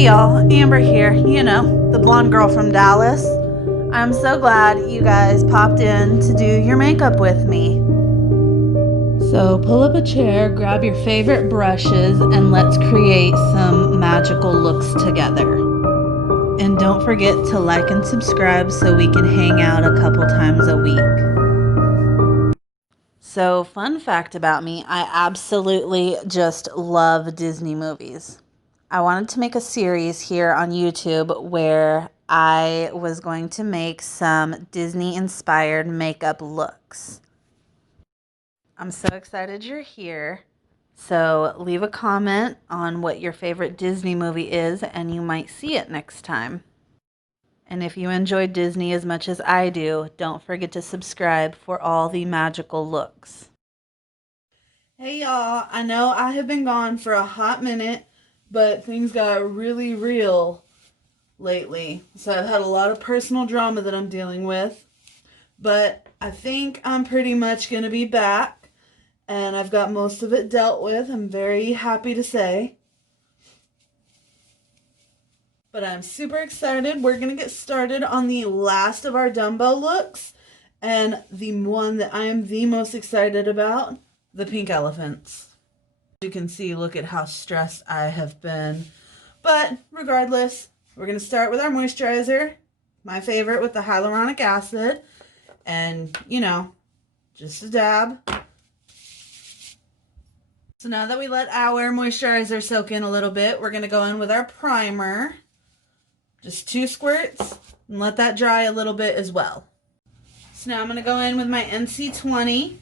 Hey y'all, Amber here, the blonde girl from Dallas. I'm so glad you guys popped in to do your makeup with me. So pull up a chair, grab your favorite brushes, and let's create some magical looks together. And don't forget to like and subscribe so we can hang out a couple times a week. So, fun fact about me, I absolutely just love Disney movies. I wanted to make a series here on YouTube where I was going to make some Disney-inspired makeup looks. I'm so excited you're here. So leave a comment on what your favorite Disney movie is and you might see it next time. And if you enjoy Disney as much as I do, don't forget to subscribe for all the magical looks. Hey y'all, I know I have been gone for a hot minute, but things got really real lately. So I've had a lot of personal drama that I'm dealing with, but I think I'm pretty much going to be back and I've got most of it dealt with. I'm very happy to say. But I'm super excited. We're going to get started on the last of our Dumbo looks, and the one that I am the most excited about, the pink elephants. As you can see, look at how stressed I have been. But regardless, we're going to start with our moisturizer, my favorite with the hyaluronic acid, and, just a dab. So now that we let our moisturizer soak in a little bit, we're going to go in with our primer. Just 2 squirts and let that dry a little bit as well. So now I'm going to go in with my NC20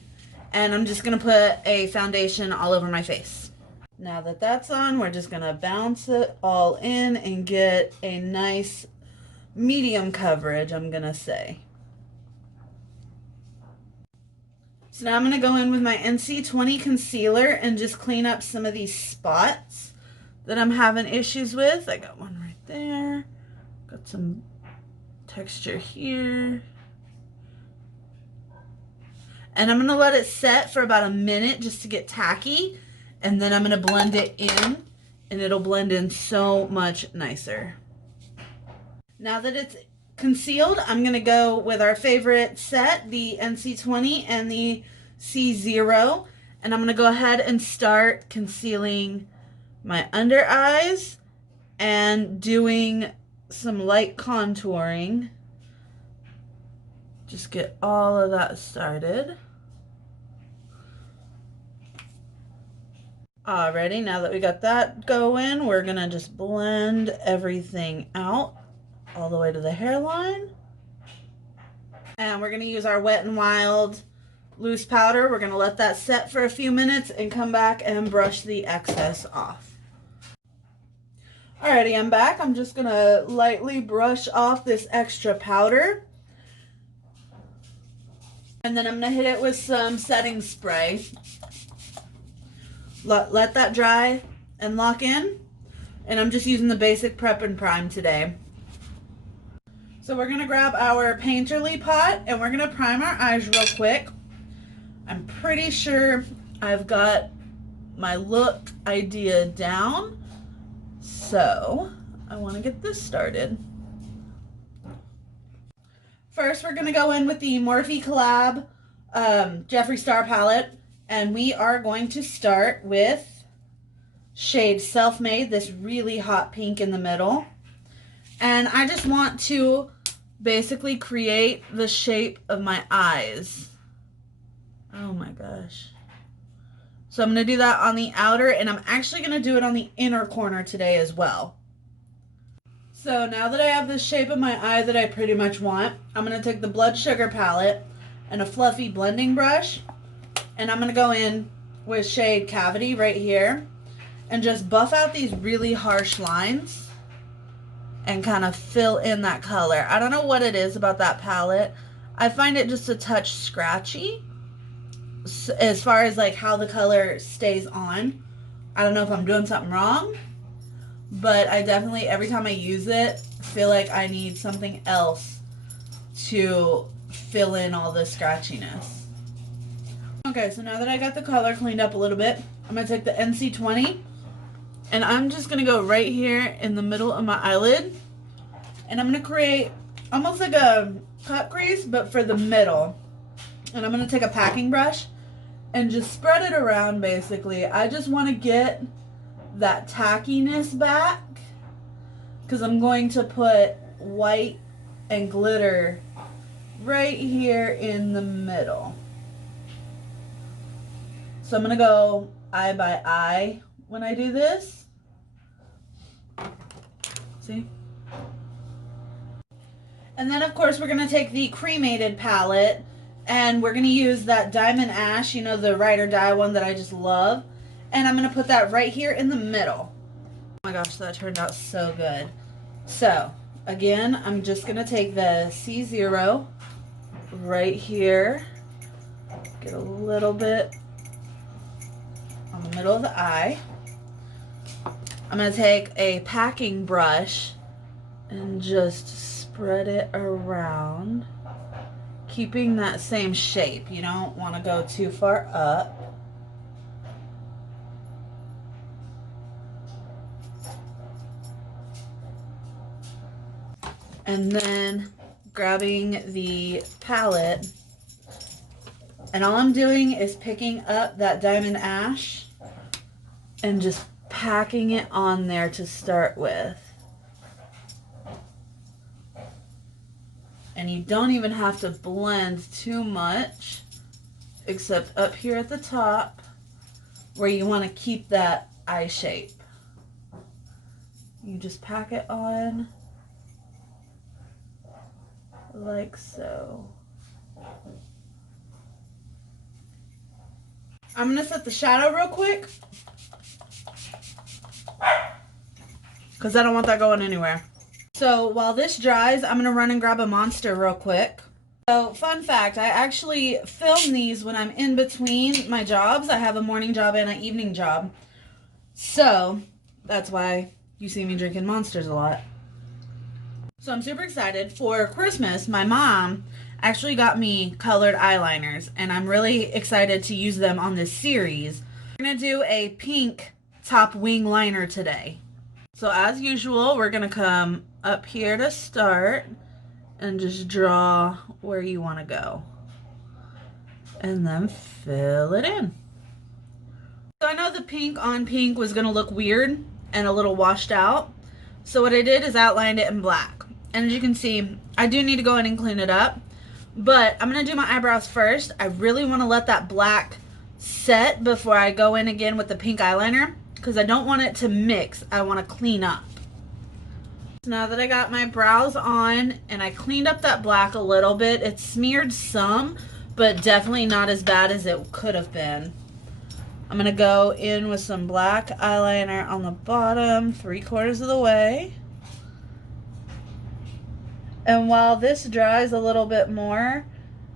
and I'm just going to put a foundation all over my face. Now that that's on, we're just going to bounce it all in and get a nice medium coverage, I'm going to say. So now I'm going to go in with my NC20 concealer and just clean up some of these spots that I'm having issues with. I got one right there. Got some texture here. And I'm going to let it set for about a minute just to get tacky. And then I'm going to blend it in. And it'll blend in so much nicer. Now that it's concealed, I'm going to go with our favorite set, the NC20 and the C0. And I'm going to go ahead and start concealing my under eyes and doing some light contouring. Just get all of that started. Alrighty, now that we got that going, we're gonna just blend everything out all the way to the hairline. And we're gonna use our Wet n Wild loose powder. We're gonna let that set for a few minutes and come back and brush the excess off. Alrighty, I'm back. I'm just gonna lightly brush off this extra powder. And then I'm gonna hit it with some setting spray. Let that dry and lock in. And I'm just using the basic prep and prime today. So we're gonna grab our painterly pot and we're gonna prime our eyes real quick. I'm pretty sure I've got my look idea down. So I want to get this started. First, we're going to go in with the Morphe Collab Jeffree Star palette. And we are going to start with shade Self-Made, this really hot pink in the middle. And I just want to basically create the shape of my eyes. Oh my gosh. So I'm going to do that on the outer, and I'm actually going to do it on the inner corner today as well. So now that I have the shape of my eye that I pretty much want, I'm going to take the Blood Sugar palette and a fluffy blending brush, and I'm going to go in with shade Cavity right here and just buff out these really harsh lines and kind of fill in that color. I don't know what it is about that palette. I find it just a touch scratchy as far as like how the color stays on. I don't know if I'm doing something wrong, but I definitely, every time I use it, feel like I need something else to fill in all the scratchiness. Okay, so now that I got the color cleaned up a little bit, I'm going to take the NC20 And I'm just going to go right here in the middle of my eyelid. And I'm going to create almost like a cut crease, but for the middle. And I'm going to take a packing brush and just spread it around basically. I just want to get that tackiness back because I'm going to put white and glitter right here in the middle. So I'm going to go eye by eye when I do this. See? And then of course we're going to take the cremated palette and we're going to use that Diamond Ash, you know, the Ride or Die one that I just love. And I'm going to put that right here in the middle. Oh my gosh, that turned out so good. So, again, I'm just going to take the C0 right here. Get a little bit on the middle of the eye. I'm going to take a packing brush and just spread it around, keeping that same shape. You don't want to go too far up. And then grabbing the palette, and all I'm doing is picking up that Diamond Ash and just packing it on there to start with. And you don't even have to blend too much, except up here at the top where you want to keep that eye shape. You just pack it on like so. I'm going to set the shadow real quick because I don't want that going anywhere. So while this dries, I'm going to run and grab a monster real quick. So fun fact, I actually film these when I'm in between my jobs. I have a morning job and an evening job. So that's why you see me drinking monsters a lot. So I'm super excited. For Christmas, my mom actually got me colored eyeliners, and I'm really excited to use them on this series. We're going to do a pink top wing liner today. So as usual, we're going to come up here to start and just draw where you want to go. And then fill it in. So I know the pink on pink was going to look weird and a little washed out. So what I did is outlined it in black. And as you can see, I do need to go in and clean it up. But I'm going to do my eyebrows first. I really want to let that black set before I go in again with the pink eyeliner, because I don't want it to mix. I want to clean up. So now that I got my brows on and I cleaned up that black a little bit, it smeared some, but definitely not as bad as it could have been. I'm going to go in with some black eyeliner on the bottom, 3/4 of the way. And while this dries a little bit more,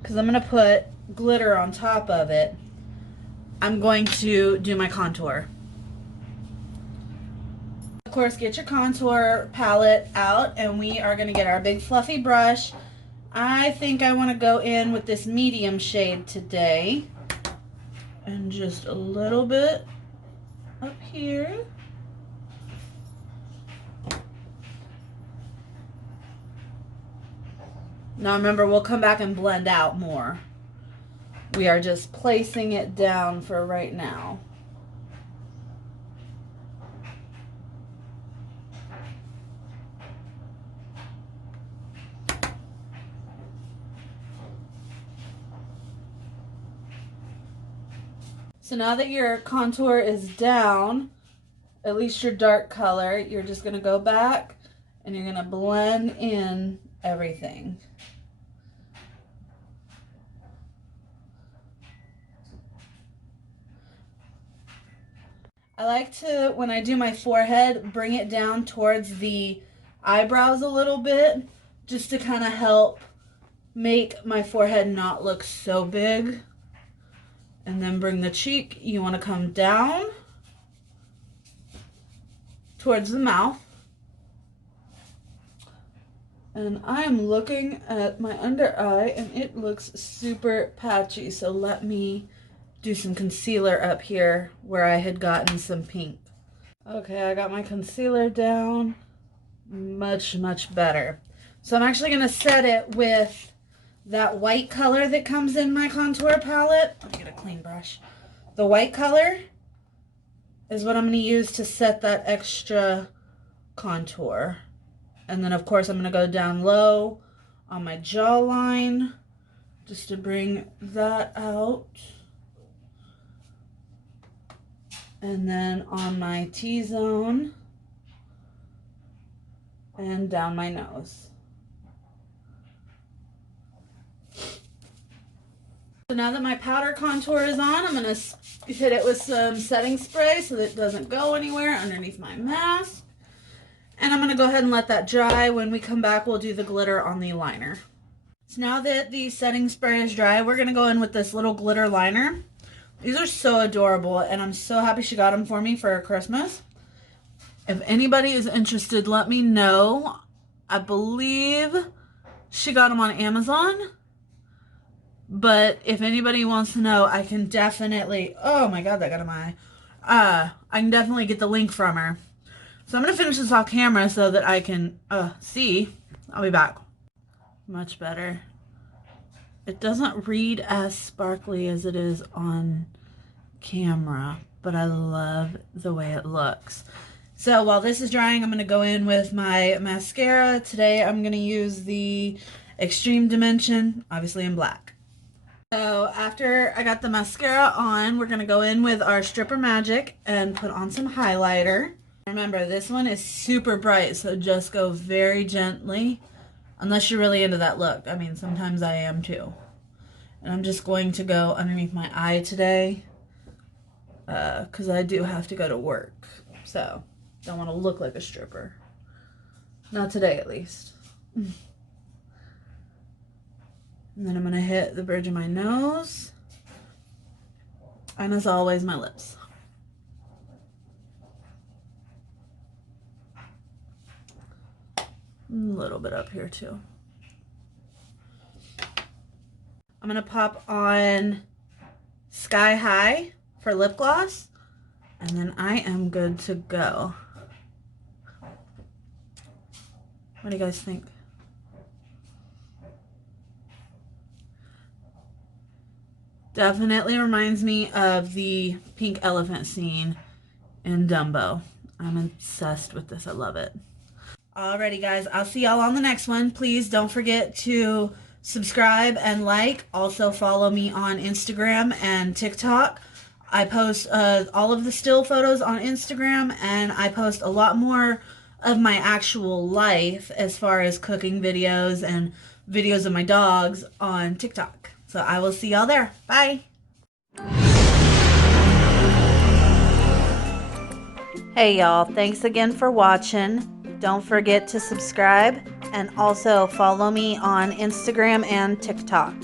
because I'm going to put glitter on top of it, I'm going to do my contour. Of course, get your contour palette out, and we are going to get our big fluffy brush. I think I want to go in with this medium shade today. And just a little bit up here. Now remember, we'll come back and blend out more. We are just placing it down for right now. So now that your contour is down, at least your dark color, you're just going to go back and you're going to blend in everything. I like to, when I do my forehead, bring it down towards the eyebrows a little bit, just to kind of help make my forehead not look so big. And then bring the cheek, you want to come down towards the mouth. And I am looking at my under eye and it looks super patchy. So let me do some concealer up here where I had gotten some pink. Okay, I got my concealer down. Much, much better. So I'm actually going to set it with that white color that comes in my contour palette. Let me get a clean brush. The white color is what I'm going to use to set that extra contour. And then, of course, I'm going to go down low on my jawline just to bring that out. And then on my T-zone and down my nose. So now that my powder contour is on, I'm going to hit it with some setting spray so that it doesn't go anywhere underneath my mask. And I'm going to go ahead and let that dry. When we come back, we'll do the glitter on the liner. So now that the setting spray is dry, we're going to go in with this little glitter liner. These are so adorable, and I'm so happy she got them for me for Christmas. If anybody is interested, let me know. I believe she got them on Amazon. But if anybody wants to know, I can definitely... Oh my god, that got in my eye. I can definitely get the link from her. So I'm going to finish this off camera so that I can see. I'll be back. Much better. It doesn't read as sparkly as it is on camera, but I love the way it looks. So while this is drying, I'm going to go in with my mascara. Today I'm going to use the Extreme Dimension, obviously in black. So after I got the mascara on, we're going to go in with our Stripper Magic and put on some highlighter. Remember, this one is super bright, so just go very gently, unless you're really into that look. I mean, sometimes I am too. And I'm just going to go underneath my eye today, because I do have to go to work. So, don't want to look like a stripper. Not today, at least. And then I'm going to hit the bridge of my nose. And as always, my lips. A little bit up here too. I'm going to pop on Sky High for lip gloss, and then I am good to go. What do you guys think? Definitely reminds me of the pink elephant scene in Dumbo. I'm obsessed with this. I love it. Alrighty guys, I'll see y'all on the next one. Please don't forget to subscribe and like. Also follow me on Instagram and TikTok. I post all of the still photos on Instagram, and I post a lot more of my actual life as far as cooking videos and videos of my dogs on TikTok. So I will see y'all there. Bye. Hey y'all, thanks again for watching. Don't forget to subscribe and also follow me on Instagram and TikTok.